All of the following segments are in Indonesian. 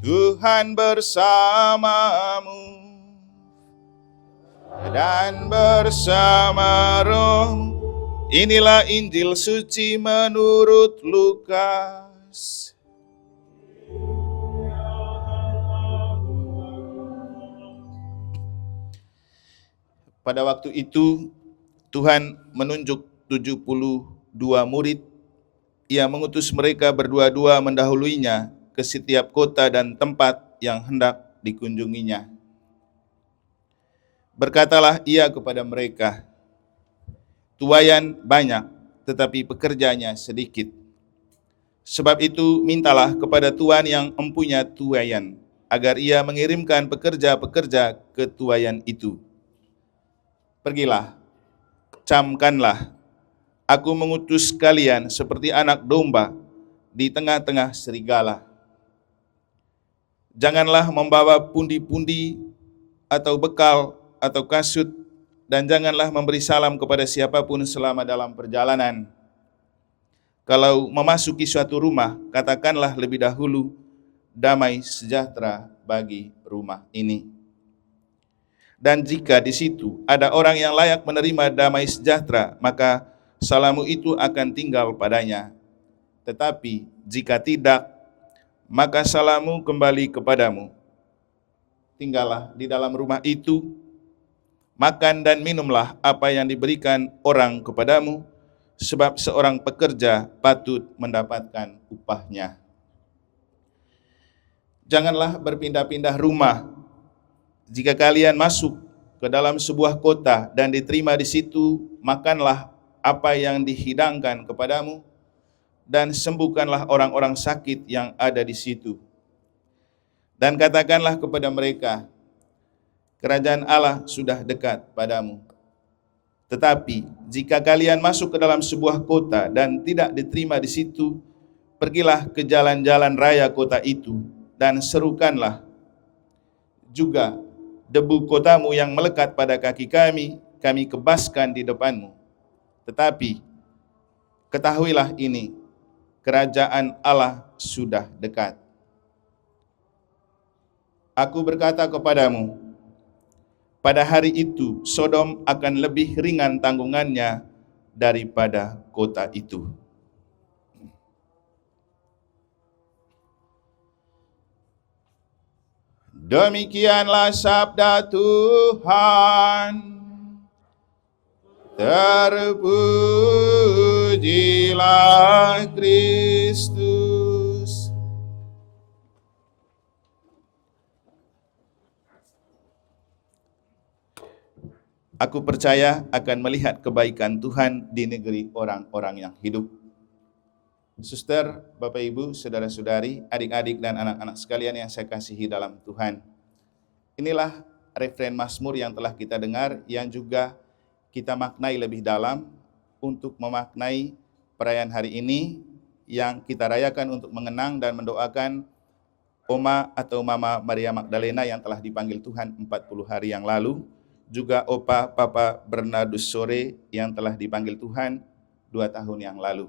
Tuhan bersamamu dan bersama rohmu. Inilah Injil suci menurut Lukas. Pada waktu itu Tuhan menunjuk 72 murid. Ia mengutus mereka berdua-dua mendahuluinya ke setiap kota dan tempat yang hendak dikunjunginya. Berkatalah ia kepada mereka, tuaian banyak, tetapi pekerjanya sedikit. Sebab itu mintalah kepada Tuhan yang empunya tuaian, agar ia mengirimkan pekerja-pekerja ke tuaian itu. Pergilah, camkanlah, aku mengutus kalian seperti anak domba di tengah-tengah serigala. Janganlah membawa pundi-pundi atau bekal atau kasut, dan janganlah memberi salam kepada siapapun selama dalam perjalanan. Kalau memasuki suatu rumah, katakanlah lebih dahulu, damai sejahtera bagi rumah ini. Dan jika di situ ada orang yang layak menerima damai sejahtera, maka salamu itu akan tinggal padanya. Tetapi jika tidak, maka salamu kembali kepadamu. Tinggallah di dalam rumah itu, makan dan minumlah apa yang diberikan orang kepadamu, sebab seorang pekerja patut mendapatkan upahnya. Janganlah berpindah-pindah rumah. Jika kalian masuk ke dalam sebuah kota dan diterima di situ, makanlah apa yang dihidangkan kepadamu, dan sembuhkanlah orang-orang sakit yang ada di situ. Dan katakanlah kepada mereka, kerajaan Allah sudah dekat padamu. Tetapi jika kalian masuk ke dalam sebuah kota dan tidak diterima di situ, pergilah ke jalan-jalan raya kota itu dan serukanlah juga, debu kotamu yang melekat pada kaki kami, kami kebaskan di depanmu. Tetapi ketahuilah ini, kerajaan Allah sudah dekat. Aku berkata kepadamu, pada hari itu Sodom akan lebih ringan tanggungannya daripada kota itu. Demikianlah sabda Tuhan. Terpujilah Kristus. Aku percaya akan melihat kebaikan Tuhan di negeri orang-orang yang hidup. Suster, Bapak Ibu, saudara-saudari, adik-adik dan anak-anak sekalian yang saya kasihi dalam Tuhan. Inilah referen Mazmur yang telah kita dengar, yang juga kita maknai lebih dalam untuk memaknai perayaan hari ini yang kita rayakan untuk mengenang dan mendoakan Oma atau Mama Maria Magdalena yang telah dipanggil Tuhan 40 hari yang lalu, juga Opa Papa Bernardus Sore yang telah dipanggil Tuhan 2 tahun yang lalu.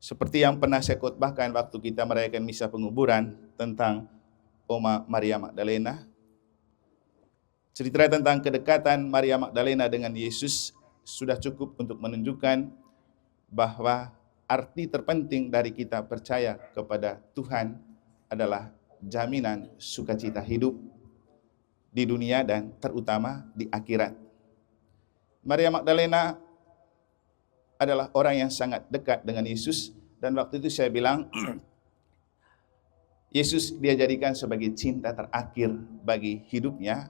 Seperti yang pernah saya khotbahkan waktu kita merayakan misa penguburan tentang Oma Maria Magdalena, cerita tentang kedekatan Maria Magdalena dengan Yesus sudah cukup untuk menunjukkan bahwa arti terpenting dari kita percaya kepada Tuhan adalah jaminan sukacita hidup di dunia dan terutama di akhirat. Maria Magdalena adalah orang yang sangat dekat dengan Yesus, dan waktu itu saya bilang Yesus dia jadikan sebagai cinta terakhir bagi hidupnya.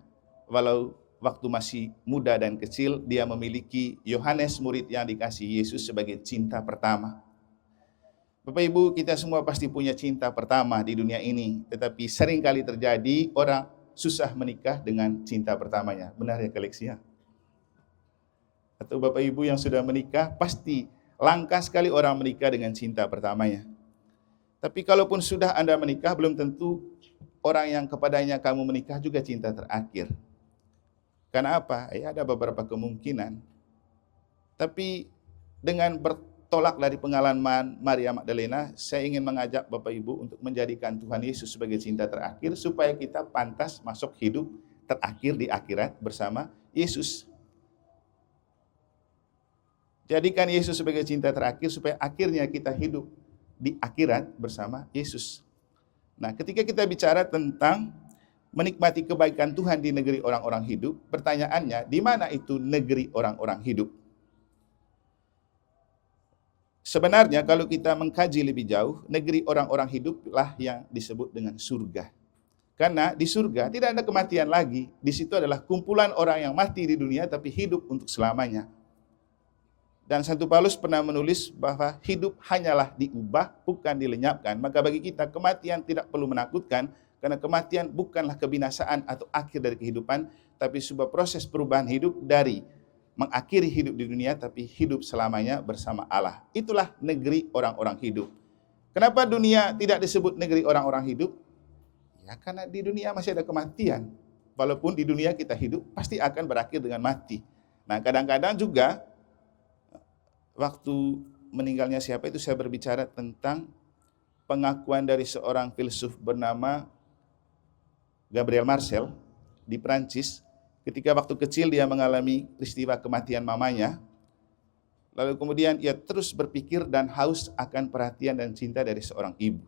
Walau waktu masih muda dan kecil, dia memiliki Yohanes murid yang dikasih Yesus sebagai cinta pertama. Bapak Ibu, kita semua pasti punya cinta pertama di dunia ini, tetapi seringkali terjadi orang susah menikah dengan cinta pertamanya. Benar ya, Kaleksia? Atau Bapak Ibu yang sudah menikah, pasti langka sekali orang menikah dengan cinta pertamanya. Tapi kalaupun sudah Anda menikah, belum tentu orang yang kepadanya kamu menikah juga cinta terakhir. Karena apa? Ya, ada beberapa kemungkinan. Tapi dengan tolak dari pengalaman Maria Magdalena, saya ingin mengajak Bapak Ibu untuk menjadikan Tuhan Yesus sebagai cinta terakhir supaya kita pantas masuk hidup terakhir di akhirat bersama Yesus. Jadikan Yesus sebagai cinta terakhir supaya akhirnya kita hidup di akhirat bersama Yesus. Nah, ketika kita bicara tentang menikmati kebaikan Tuhan di negeri orang-orang hidup, pertanyaannya, di mana itu negeri orang-orang hidup? Sebenarnya kalau kita mengkaji lebih jauh, negeri orang-orang hiduplah yang disebut dengan surga. Karena di surga tidak ada kematian lagi. Di situ adalah kumpulan orang yang mati di dunia tapi hidup untuk selamanya. Dan Santo Paulus pernah menulis bahwa hidup hanyalah diubah, bukan dilenyapkan. Maka bagi kita kematian tidak perlu menakutkan, karena kematian bukanlah kebinasaan atau akhir dari kehidupan, tapi sebuah proses perubahan hidup dari mengakhiri hidup di dunia, tapi hidup selamanya bersama Allah. Itulah negeri orang-orang hidup. Kenapa dunia tidak disebut negeri orang-orang hidup? Ya karena di dunia masih ada kematian. Walaupun di dunia kita hidup, pasti akan berakhir dengan mati. Nah kadang-kadang juga, waktu meninggalnya siapa itu saya berbicara tentang pengakuan dari seorang filsuf bernama Gabriel Marcel di Prancis. Ketika waktu kecil dia mengalami peristiwa kematian mamanya, lalu kemudian ia terus berpikir dan haus akan perhatian dan cinta dari seorang ibu.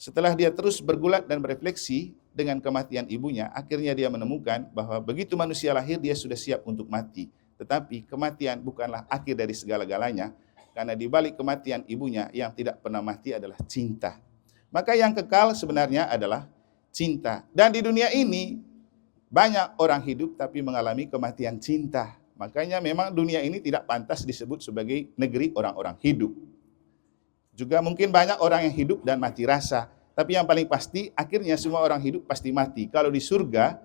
Setelah dia terus bergulat dan berefleksi dengan kematian ibunya, akhirnya dia menemukan bahwa begitu manusia lahir dia sudah siap untuk mati. Tetapi kematian bukanlah akhir dari segala-galanya, karena di balik kematian ibunya yang tidak pernah mati adalah cinta. Maka yang kekal sebenarnya adalah cinta. Dan di dunia ini banyak orang hidup tapi mengalami kematian cinta. Makanya memang dunia ini tidak pantas disebut sebagai negeri orang-orang hidup. Juga mungkin banyak orang yang hidup dan mati rasa. Tapi yang paling pasti akhirnya semua orang hidup pasti mati. Kalau di surga,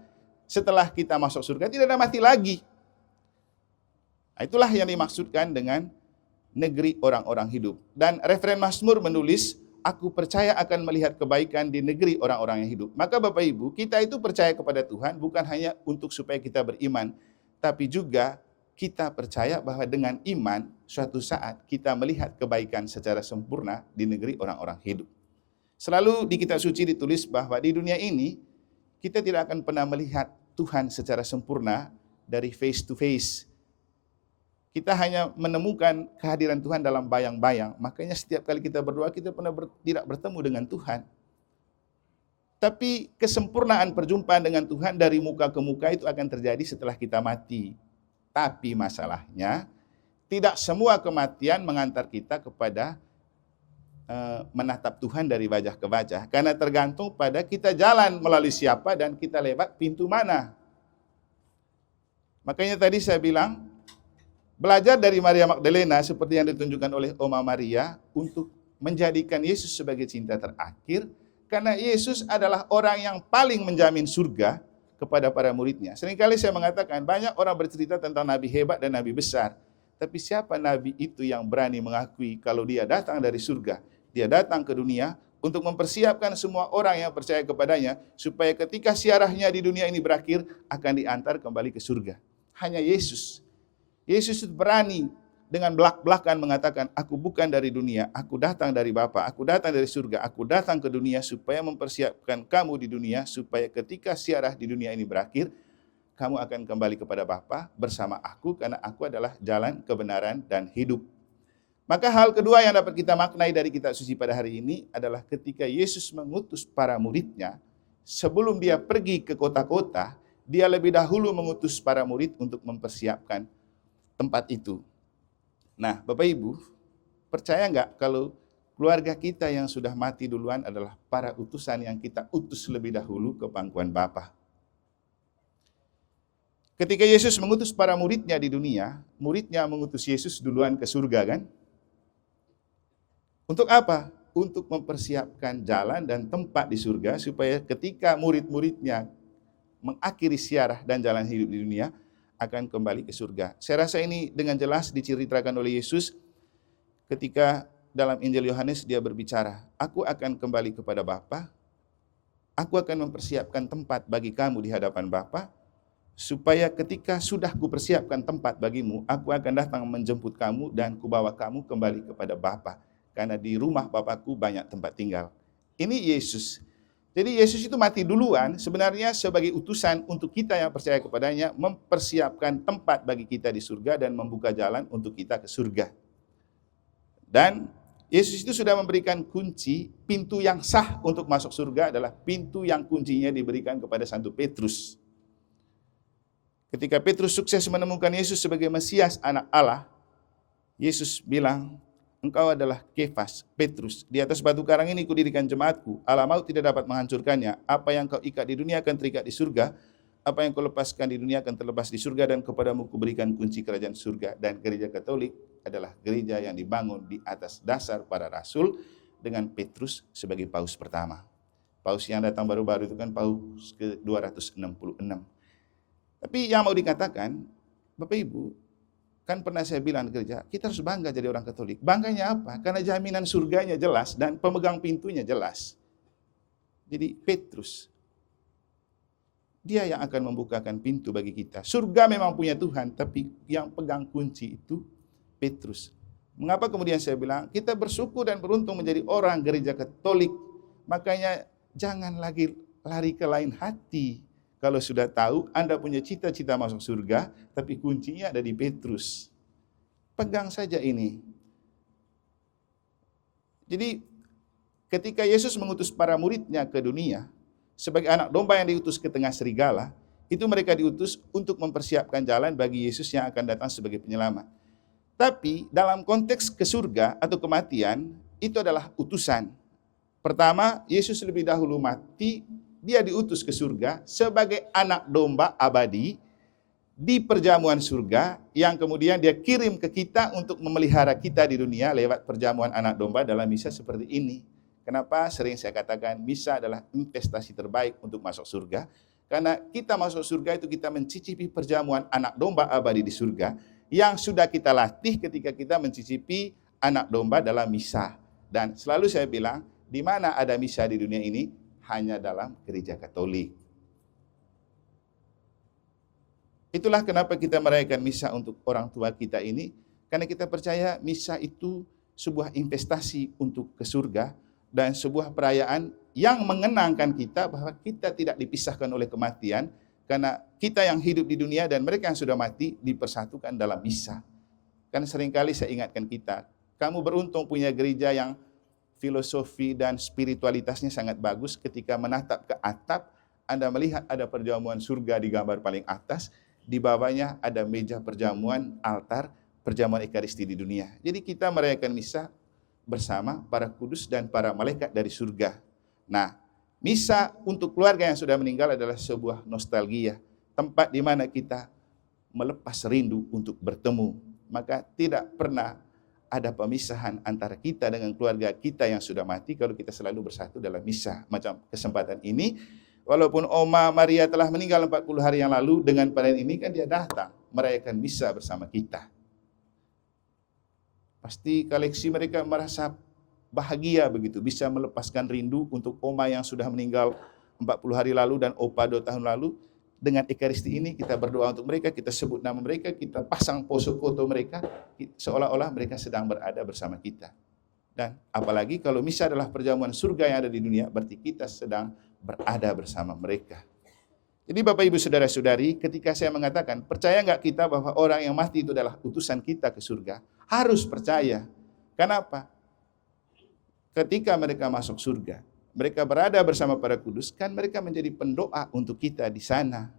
setelah kita masuk surga tidak ada mati lagi. Nah, itulah yang dimaksudkan dengan negeri orang-orang hidup. Dan referen Mazmur menulis, aku percaya akan melihat kebaikan di negeri orang-orang yang hidup. Maka Bapak Ibu, kita itu percaya kepada Tuhan bukan hanya untuk supaya kita beriman, tapi juga kita percaya bahwa dengan iman, suatu saat kita melihat kebaikan secara sempurna di negeri orang-orang hidup. Selalu di kitab suci ditulis bahwa di dunia ini, kita tidak akan pernah melihat Tuhan secara sempurna dari face to face. Kita hanya menemukan kehadiran Tuhan dalam bayang-bayang. Makanya setiap kali kita berdoa, kita tidak bertemu dengan Tuhan. Tapi kesempurnaan perjumpaan dengan Tuhan dari muka ke muka itu akan terjadi setelah kita mati. Tapi masalahnya, tidak semua kematian mengantar kita kepada menatap Tuhan dari wajah ke wajah. Karena tergantung pada kita jalan melalui siapa dan kita lewat pintu mana. Makanya tadi saya bilang, belajar dari Maria Magdalena seperti yang ditunjukkan oleh Oma Maria untuk menjadikan Yesus sebagai cinta terakhir, karena Yesus adalah orang yang paling menjamin surga kepada para muridnya. Seringkali saya mengatakan banyak orang bercerita tentang nabi hebat dan nabi besar, tapi siapa nabi itu yang berani mengakui kalau dia datang dari surga, dia datang ke dunia untuk mempersiapkan semua orang yang percaya kepadanya supaya ketika siarahnya di dunia ini berakhir akan diantar kembali ke surga. Hanya Yesus. Yesus berani dengan belak-belakan mengatakan, aku bukan dari dunia, aku datang dari Bapa, aku datang dari surga, aku datang ke dunia supaya mempersiapkan kamu di dunia, supaya ketika siarah di dunia ini berakhir, kamu akan kembali kepada Bapa bersama aku, karena aku adalah jalan, kebenaran, dan hidup. Maka hal kedua yang dapat kita maknai dari kitab suci pada hari ini adalah ketika Yesus mengutus para muridnya, sebelum dia pergi ke kota-kota, dia lebih dahulu mengutus para murid untuk mempersiapkan tempat itu. Nah, Bapak Ibu, percaya nggak kalau keluarga kita yang sudah mati duluan adalah para utusan yang kita utus lebih dahulu ke pangkuan Bapa. Ketika Yesus mengutus para muridnya di dunia, muridnya mengutus Yesus duluan ke surga kan? Untuk apa? Untuk mempersiapkan jalan dan tempat di surga supaya ketika murid-muridnya mengakhiri siarah dan jalan hidup di dunia, akan kembali ke surga. Saya rasa ini dengan jelas diceritakan oleh Yesus ketika dalam Injil Yohanes dia berbicara, aku akan kembali kepada Bapa, aku akan mempersiapkan tempat bagi kamu di hadapan Bapa, supaya ketika sudah kupersiapkan tempat bagimu, aku akan datang menjemput kamu dan kubawa kamu kembali kepada Bapa, karena di rumah Bapakku banyak tempat tinggal. Ini Yesus. Jadi Yesus itu mati duluan sebenarnya sebagai utusan untuk kita yang percaya kepadanya, mempersiapkan tempat bagi kita di surga dan membuka jalan untuk kita ke surga. Dan Yesus itu sudah memberikan kunci, pintu yang sah untuk masuk surga adalah pintu yang kuncinya diberikan kepada Santo Petrus. Ketika Petrus sukses menemukan Yesus sebagai Mesias, anak Allah, Yesus bilang, engkau adalah Kefas, Petrus. Di atas batu karang ini kudirikan jemaatku. Allah maut tidak dapat menghancurkannya. Apa yang kau ikat di dunia akan terikat di surga. Apa yang kau lepaskan di dunia akan terlepas di surga. Dan kepadamu kuberikan kunci kerajaan surga. Dan gereja Katolik adalah gereja yang dibangun di atas dasar para rasul dengan Petrus sebagai paus pertama. Paus yang datang baru-baru itu kan paus ke-266. Tapi yang mau dikatakan, Bapak Ibu, kan pernah saya bilang di gereja, kita harus bangga jadi orang Katolik. Bangganya apa? Karena jaminan surganya jelas dan pemegang pintunya jelas. Jadi Petrus, dia yang akan membukakan pintu bagi kita. Surga memang punya Tuhan, tapi yang pegang kunci itu Petrus. Mengapa kemudian saya bilang, kita bersyukur dan beruntung menjadi orang gereja Katolik. Makanya jangan lagi lari ke lain hati. Kalau sudah tahu Anda punya cita-cita masuk surga, tapi kuncinya ada di Petrus. Pegang saja ini. Jadi ketika Yesus mengutus para muridnya ke dunia, sebagai anak domba yang diutus ke tengah serigala, itu mereka diutus untuk mempersiapkan jalan bagi Yesus yang akan datang sebagai penyelamat. Tapi dalam konteks ke surga atau kematian, itu adalah utusan. Pertama, Yesus lebih dahulu mati, dia diutus ke surga sebagai anak domba abadi di perjamuan surga yang kemudian dia kirim ke kita untuk memelihara kita di dunia lewat perjamuan anak domba dalam misa seperti ini. Kenapa sering saya katakan misa adalah investasi terbaik untuk masuk surga? Karena kita masuk surga itu kita mencicipi perjamuan anak domba abadi di surga yang sudah kita latih ketika kita mencicipi anak domba dalam misa. Dan selalu saya bilang, di mana ada misa di dunia ini? Hanya dalam gereja Katolik. Itulah kenapa kita merayakan misa untuk orang tua kita ini, karena kita percaya misa itu sebuah investasi untuk ke surga dan sebuah perayaan yang mengenangkan kita bahwa kita tidak dipisahkan oleh kematian, karena kita yang hidup di dunia dan mereka yang sudah mati dipersatukan dalam misa. Kan seringkali saya ingatkan kita, kamu beruntung punya gereja yang filosofi dan spiritualitasnya sangat bagus. Ketika menatap ke atap, Anda melihat ada perjamuan surga di gambar paling atas, di bawahnya ada meja perjamuan, altar, perjamuan ekaristi di dunia. Jadi kita merayakan misa bersama para kudus dan para malaikat dari surga. Nah, misa untuk keluarga yang sudah meninggal adalah sebuah nostalgia, tempat di mana kita melepas rindu untuk bertemu. Maka tidak pernah ada pemisahan antara kita dengan keluarga kita yang sudah mati kalau kita selalu bersatu dalam misa. Macam kesempatan ini, walaupun Oma Maria telah meninggal 40 hari yang lalu, dengan perayaan ini kan dia datang merayakan misa bersama kita. Pasti koleksi mereka merasa bahagia begitu, bisa melepaskan rindu untuk Oma yang sudah meninggal 40 hari lalu dan Opa 2 tahun lalu. Dengan ekaristi ini kita berdoa untuk mereka, kita sebut nama mereka, kita pasang pose foto mereka, seolah-olah mereka sedang berada bersama kita. Dan apalagi kalau misa adalah perjamuan surga yang ada di dunia, berarti kita sedang berada bersama mereka. Jadi Bapak Ibu Saudara-saudari, ketika saya mengatakan, percaya nggak kita bahwa orang yang mati itu adalah utusan kita ke surga? Harus percaya. Kenapa? Ketika mereka masuk surga, mereka berada bersama para kudus, kan mereka menjadi pendoa untuk kita di sana.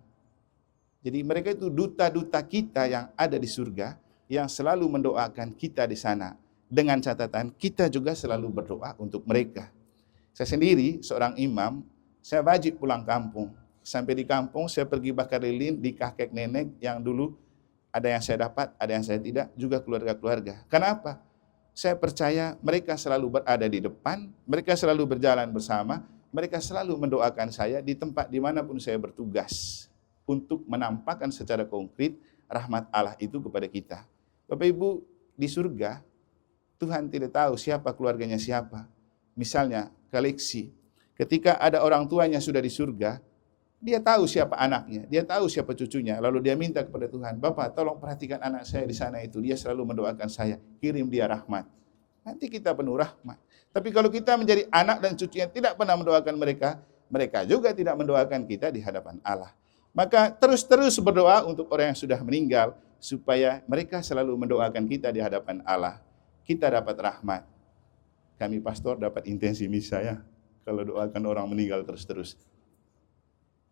Jadi mereka itu duta-duta kita yang ada di surga, yang selalu mendoakan kita di sana. Dengan catatan, kita juga selalu berdoa untuk mereka. Saya sendiri, seorang imam, saya wajib pulang kampung. Sampai di kampung, saya pergi bakar lilin di kakek nenek yang dulu ada yang saya dapat, ada yang saya tidak, juga keluarga-keluarga. Kenapa? Saya percaya mereka selalu berada di depan, mereka selalu berjalan bersama, mereka selalu mendoakan saya di tempat dimanapun saya bertugas untuk menampakkan secara konkret rahmat Allah itu kepada kita. Bapak Ibu, di surga Tuhan tidak tahu siapa keluarganya siapa. Misalnya, koleksi. Ketika ada orang tuanya sudah di surga, Dia tahu siapa anaknya, dia tahu siapa cucunya, lalu dia minta kepada Tuhan, Bapak tolong perhatikan anak saya di sana itu, dia selalu mendoakan saya, kirim dia rahmat. Nanti kita penuh rahmat. Tapi kalau kita menjadi anak dan cucu yang tidak pernah mendoakan mereka, mereka juga tidak mendoakan kita di hadapan Allah. Maka terus-terus berdoa untuk orang yang sudah meninggal, supaya mereka selalu mendoakan kita di hadapan Allah. Kita dapat rahmat. Kami pastor dapat intensi misa ya, kalau doakan orang meninggal terus-terus.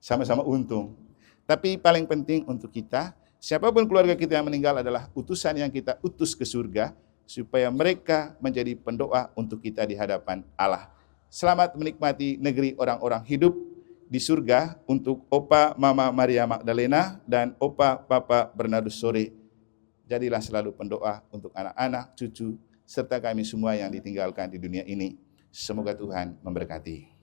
Sama-sama untung. Tapi paling penting untuk kita, siapapun keluarga kita yang meninggal adalah utusan yang kita utus ke surga, supaya mereka menjadi pendoa untuk kita di hadapan Allah. Selamat menikmati negeri orang-orang hidup di surga untuk Opa Mama Maria Magdalena dan Opa Papa Bernardus Sore. Jadilah selalu pendoa untuk anak-anak, cucu, serta kami semua yang ditinggalkan di dunia ini. Semoga Tuhan memberkati.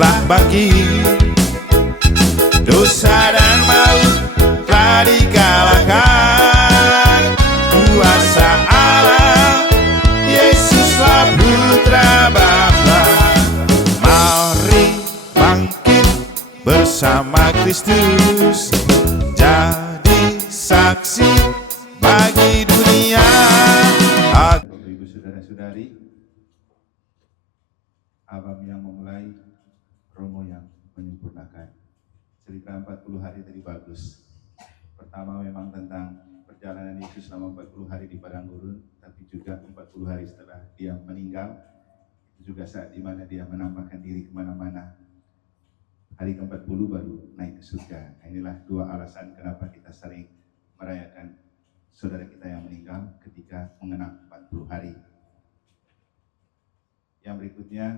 Telah bangkit, dosa dan maut telah dikalahkan, kuasa Allah, Yesuslah Putra Bapa. Mari bangkit bersama Kristus, jadi saksi bagi dunia. Bapak Ibu Saudara-saudari, Abang yang memulai, Romo yang menyempurnakan. Cerita 40 hari tadi bagus. Pertama memang tentang perjalanan Yesus selama 40 hari di padang gurun, tapi juga 40 hari setelah dia meninggal, itu juga saat di mana dia menampakkan diri kemana-mana. Hari ke-40 baru naik ke surga. Nah, inilah dua alasan kenapa kita sering merayakan saudara kita yang meninggal ketika mengenang 40 hari. Yang berikutnya,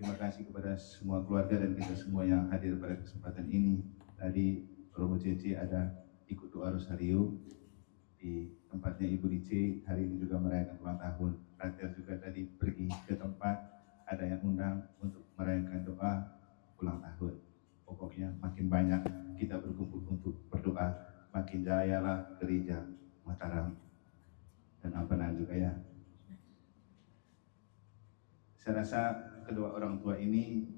terima kasih kepada semua keluarga dan kita semua yang hadir pada kesempatan ini. Tadi Romo Cece ada ikut doa Rosario di tempatnya Ibu Lice. Hari ini juga merayakan ulang tahun. Rater juga tadi pergi ke tempat, ada yang undang untuk merayakan doa ulang tahun. Pokoknya makin banyak kita berkumpul untuk berdoa, makin jayalah gereja Mataram dan Ampenan juga ya. Saya rasa kedua orang tua ini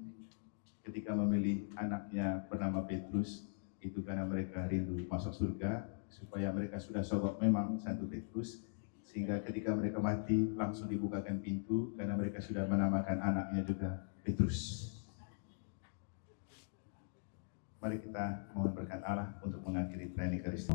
ketika memilih anaknya bernama Petrus, itu karena mereka rindu masuk surga, supaya mereka sudah sogok memang Santo Petrus, sehingga ketika mereka mati langsung dibukakan pintu, karena mereka sudah menamakan anaknya juga Petrus. Mari kita mohon berkat Allah untuk mengakhiri perayaan Ekaristi.